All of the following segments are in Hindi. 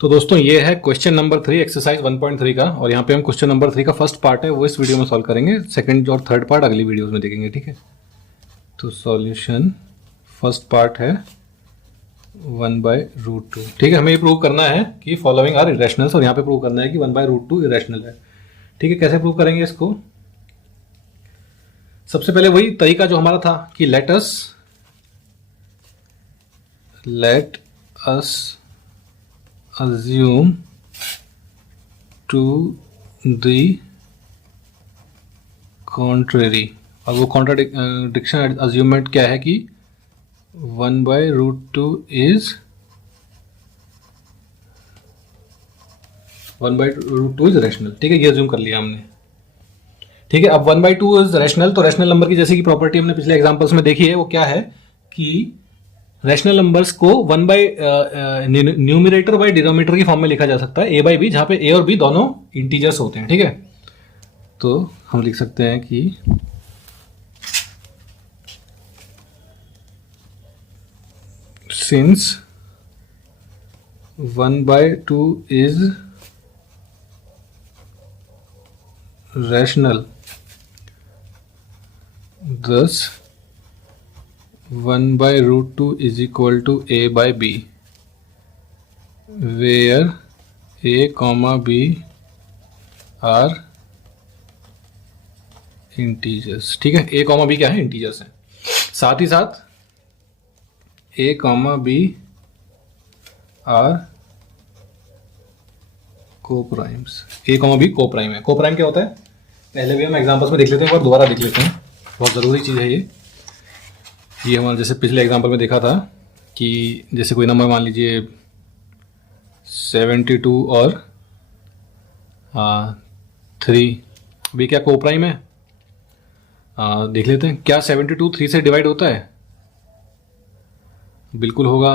तो दोस्तों ये है क्वेश्चन नंबर 3 एक्सरसाइज 1.3 का, और यहाँ पे हम क्वेश्चन नंबर 3 का फर्स्ट पार्ट है वो इस वीडियो में सॉल्व करेंगे। सेकंड और थर्ड पार्ट अगली वीडियोस में देखेंगे, ठीक है। तो सॉल्यूशन फर्स्ट पार्ट है 1/√2, ठीक है। हमें ये प्रूव करना है कि फॉलोइंग आर इरेशनल्स, और यहाँ पे प्रूव करना है कि 1/√2 इरेशनल है, ठीक है। कैसे प्रूव करेंगे इसको? सबसे पहले वही तरीका जो हमारा था कि let us assume to the contrary, और वो कॉन्ट्राडिक्शन अज्यूमेंट क्या है कि 1/√2 इज 1/√2 इज रैशनल, ठीक है। ये अज्यूम कर लिया हमने, ठीक है। अब 1/2 इज रैशनल, तो रैशनल नंबर की जैसे कि प्रॉपर्टी हमने पिछले एग्जांपल्स में देखी है, वो क्या है कि रैशनल नंबर्स को न्यूमरेटर बाय डिनोमिनेटर की फॉर्म में लिखा जा सकता है, a बाई बी, जहां पे a और b दोनों इंटीजर्स होते हैं, ठीक है। तो हम लिख सकते हैं कि since 1/2 is rational, thus 1/√2 is equal to a by b, where a comma b are integers, ठीक है। a comma b क्या है? इंटीजर्स हैं। साथ ही साथ a comma b are coprimes. a comma b coprime है। कोप्राइम क्या होता है पहले भी हम एग्जांपल्स में देख लेते हैं, और दोबारा देख लेते हैं, बहुत ज़रूरी चीज़ है ये हमारा जैसे पिछले एग्जांपल में देखा था कि जैसे कोई नंबर मान लीजिए 72 और 3 भी क्या कोप्राइम है? देख लेते हैं, क्या 72 3 से डिवाइड होता है? बिल्कुल होगा,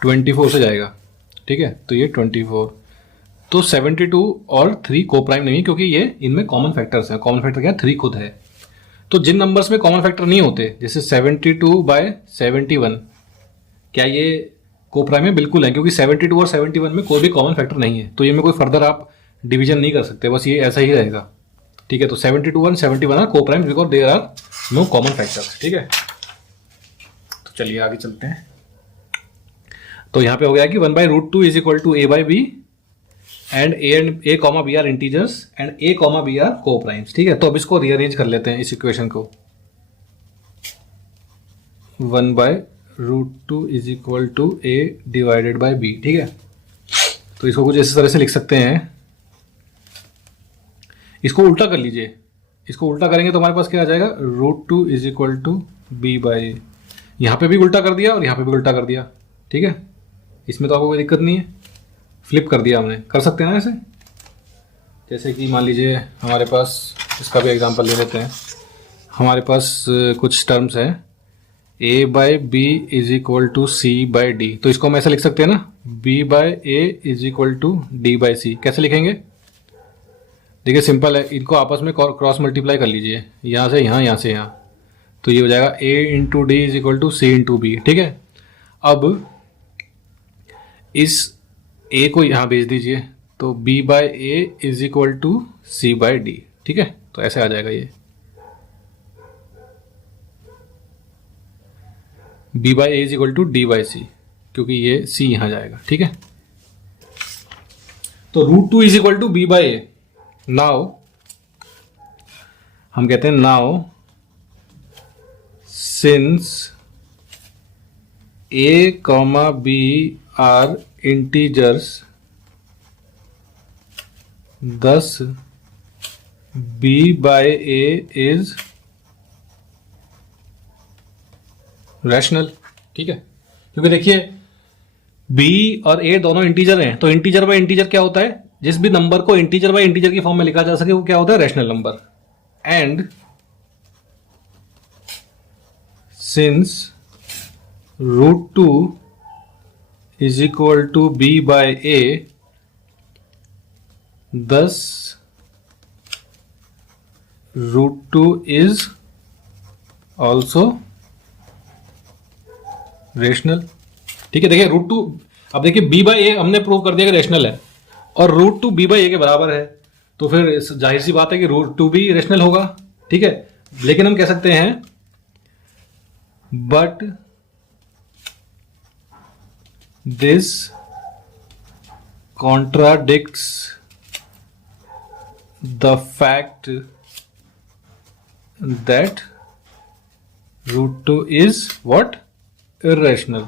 24 से जाएगा, ठीक है। तो ये 24, तो 72 और 3 कोप्राइम नहीं है क्योंकि ये इनमें कॉमन फैक्टर्स हैं। कॉमन फैक्टर क्या है? 3 खुद है। तो जिन नंबर्स में कॉमन फैक्टर नहीं होते, जैसे 72/71, क्या ये कोप्राइम में? बिल्कुल है, क्योंकि 72 और 71 में कोई भी कॉमन फैक्टर नहीं है, तो ये में कोई फर्दर आप डिवीजन नहीं कर सकते, बस ये ऐसा ही रहेगा, ठीक है। तो 72 और 71 are coprime because there are no common factors, ठीक है। तो चलिए आगे चलते हैं। तो यहाँ पे हो गया कि 1/√2 is equal to a by B and a comma B are integers and a comma B are coprimes, ठीक है। तो अब इसको रीअरेंज कर लेते हैं इस इक्वेशन को। 1/√2 is equal to a divided by b, ठीक है। तो इसको कुछ इस तरह से लिख सकते हैं, इसको उल्टा कर लीजिए। इसको उल्टा करेंगे तो हमारे पास क्या आ जाएगा? √2 is equal to b by, यहाँ पे भी उल्टा कर दिया और यहाँ पे भी उल्टा कर दिया, ठीक है। इसमें तो आपको कोई दिक्कत नहीं है, फ्लिप कर दिया हमने, कर सकते हैं ना ऐसे। जैसे कि मान लीजिए हमारे पास, इसका भी एग्जांपल ले लेते हैं। हमारे पास कुछ टर्म्स हैं, a by B is equal to C by D, तो इसको हम ऐसे लिख सकते हैं ना, b by A is equal to D by C. कैसे लिखेंगे? देखिए सिंपल है, इनको आपस में क्रॉस मल्टीप्लाई कर लीजिए, यहाँ से यहाँ, यहाँ से यहाँ, तो ये हो जाएगा a into D is equal to C into B, ठीक है। अब इस a को यहाँ भेज दीजिए, तो b by A is equal to C by D, ठीक है। तो ऐसे आ जाएगा ये b by A is equal to D by C, क्योंकि ये c यहाँ जाएगा, ठीक है। तो √2 is equal to b by A. Now हम कहते हैं, now since a comma b are integers, thus b by A is rational, ठीक है। क्योंकि देखिए b और a दोनों इंटीजर हैं, तो इंटीजर बाई इंटीजर क्या होता है? जिस भी नंबर को इंटीजर बाई इंटीजर की फॉर्म में लिखा जा सके वो क्या होता है? Rational number. And since √2 is equal to b by a, thus √2 is also rational. ठीक है, देखिए रूट टू, अब देखिए बी बाई ए हमने प्रूव कर दिया कि रेशनल है, और रूट टू बी बाई ए के बराबर है, तो फिर जाहिर सी बात है कि रूट टू भी रेशनल होगा। ठीक है, लेकिन हम कह सकते हैं but this contradicts the fact that root two is what, irrational.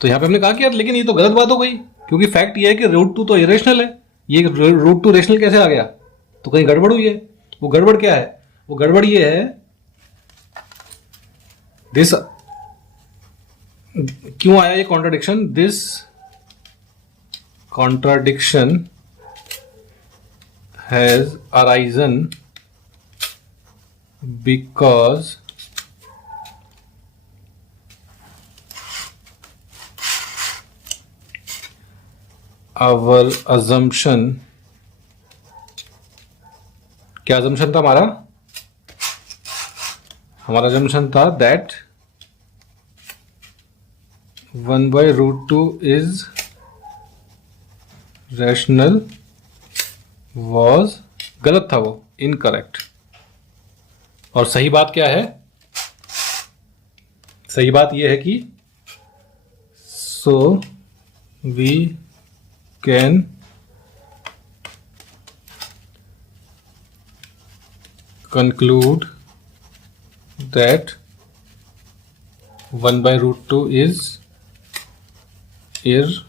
तो यहां पे हमने कहा कि यार लेकिन ये तो गलत बात हो गई, क्योंकि फैक्ट ये है कि रूट टू तो इरेशनल है, ये रूट टू रेशनल कैसे आ गया? तो कहीं गड़बड़ हुई है। वो गड़बड़ क्या है? वो गड़बड़ ये है, दिस क्यों आया ये contradiction? This contradiction has arisen because our assumption, क्या assumption था हमारा? हमारा assumption था that 1 by root 2 is rational was गलत था, वो incorrect। और सही बात क्या है? सही बात यह है कि so we can conclude that 1 by root 2 is irrational।